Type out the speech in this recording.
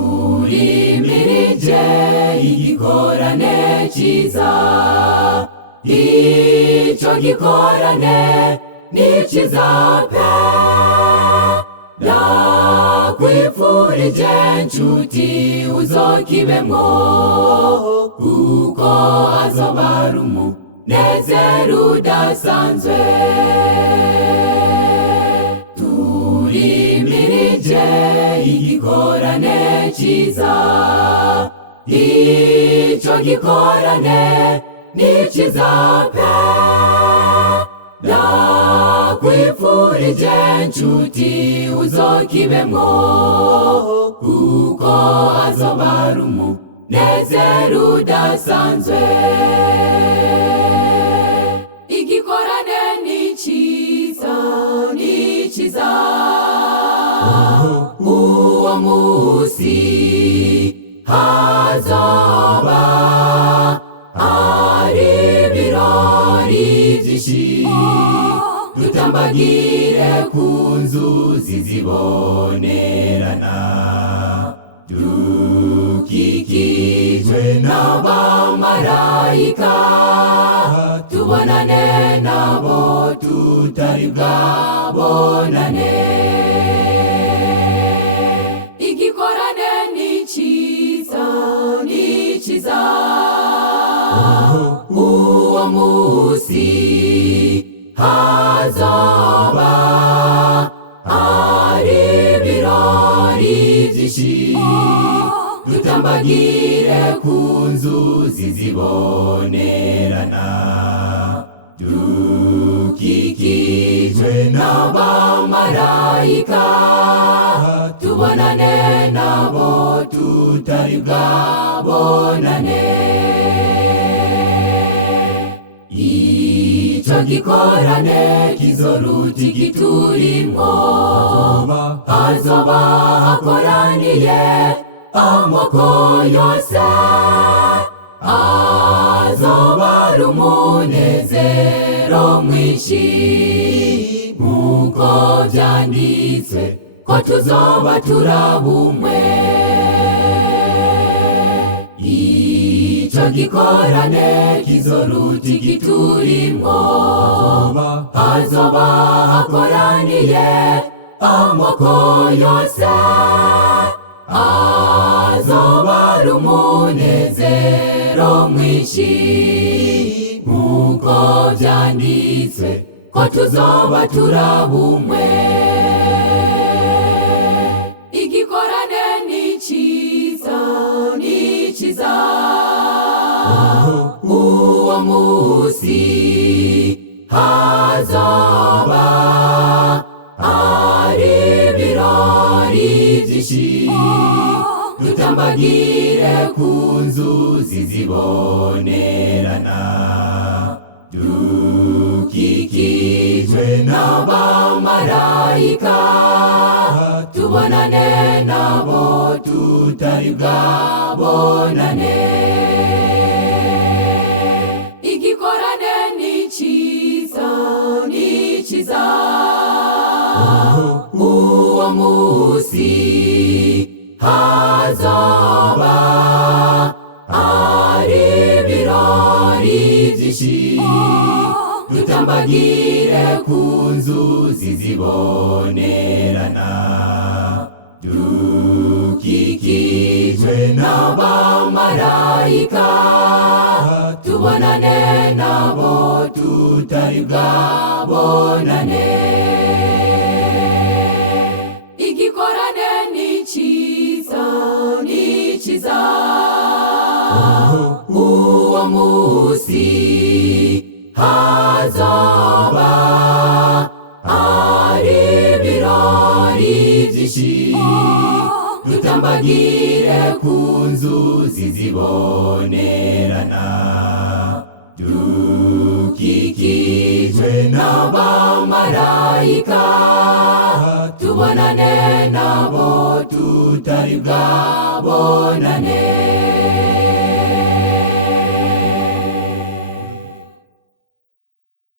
turimirije igikorane cyiza, icyo gikorane ni cyiza pe. Ndakwifurije nshuti uzokibemwo, kuko azoba ari umunezero udasanzwe. Turimirije igikorane cyiza, icyo gikorane ni cyiza pe. Ndakwifurije nshuti uzokibemwo, kuko azoba ari umunezero udasanzwe. Igikorane ni cyiza, ni cyiza. Uwo munsi hazoba ari ibirori byinshi, dutambagire ku nzuzi zibonerana, dukikijwe n'abamarayika, tubonane nabo tutari bwabonane. Igikorane ni cyiza, ni cyiza. Uwo munsi hazoba ari ibirori byinshi, dutambagire ku nzuzi zibonerana, dukikijwe n'abamarayika, tubonane nabo tutari bwabonane. Icyo gikorane kizoruta igiturimo, hazoba hakoraniye amoko yose, hazoba ari umunezero mwinshi, nk'uko byanditswe ko tuzoba turabumwe. Icyo gikorane kizoruta igiturimo, hazoba hakoraniye amoko yose, hazoba ari umunezero mwinshi, nk'uko byanditswe ko tuzoba turabumwe. Igikorane ni cyiza, ni cyiza. Uwo munsi hazoba ari ibirori byinshi, dutambagire ku nzuzi zibonerana, dukikijwe n'abamarayika, tubonane nabo tutari bwabonane. Igikorane ni cyiza, ni cyiza. Uwo munsi hazoba ari ibirori byinshi, dutambagire ku nzuzi zibonerana, dukikijwe n'abamarayika, tubonane nabo tutari bwabonane. Igikorane ni cyiza, ni cyiza. Uwo munsi hazoba ari ibirori byinshi, dutambagire ku nzuzi zibonerana, dukikijwe n'abamarayika, tubonane nabo tutari bwabonane.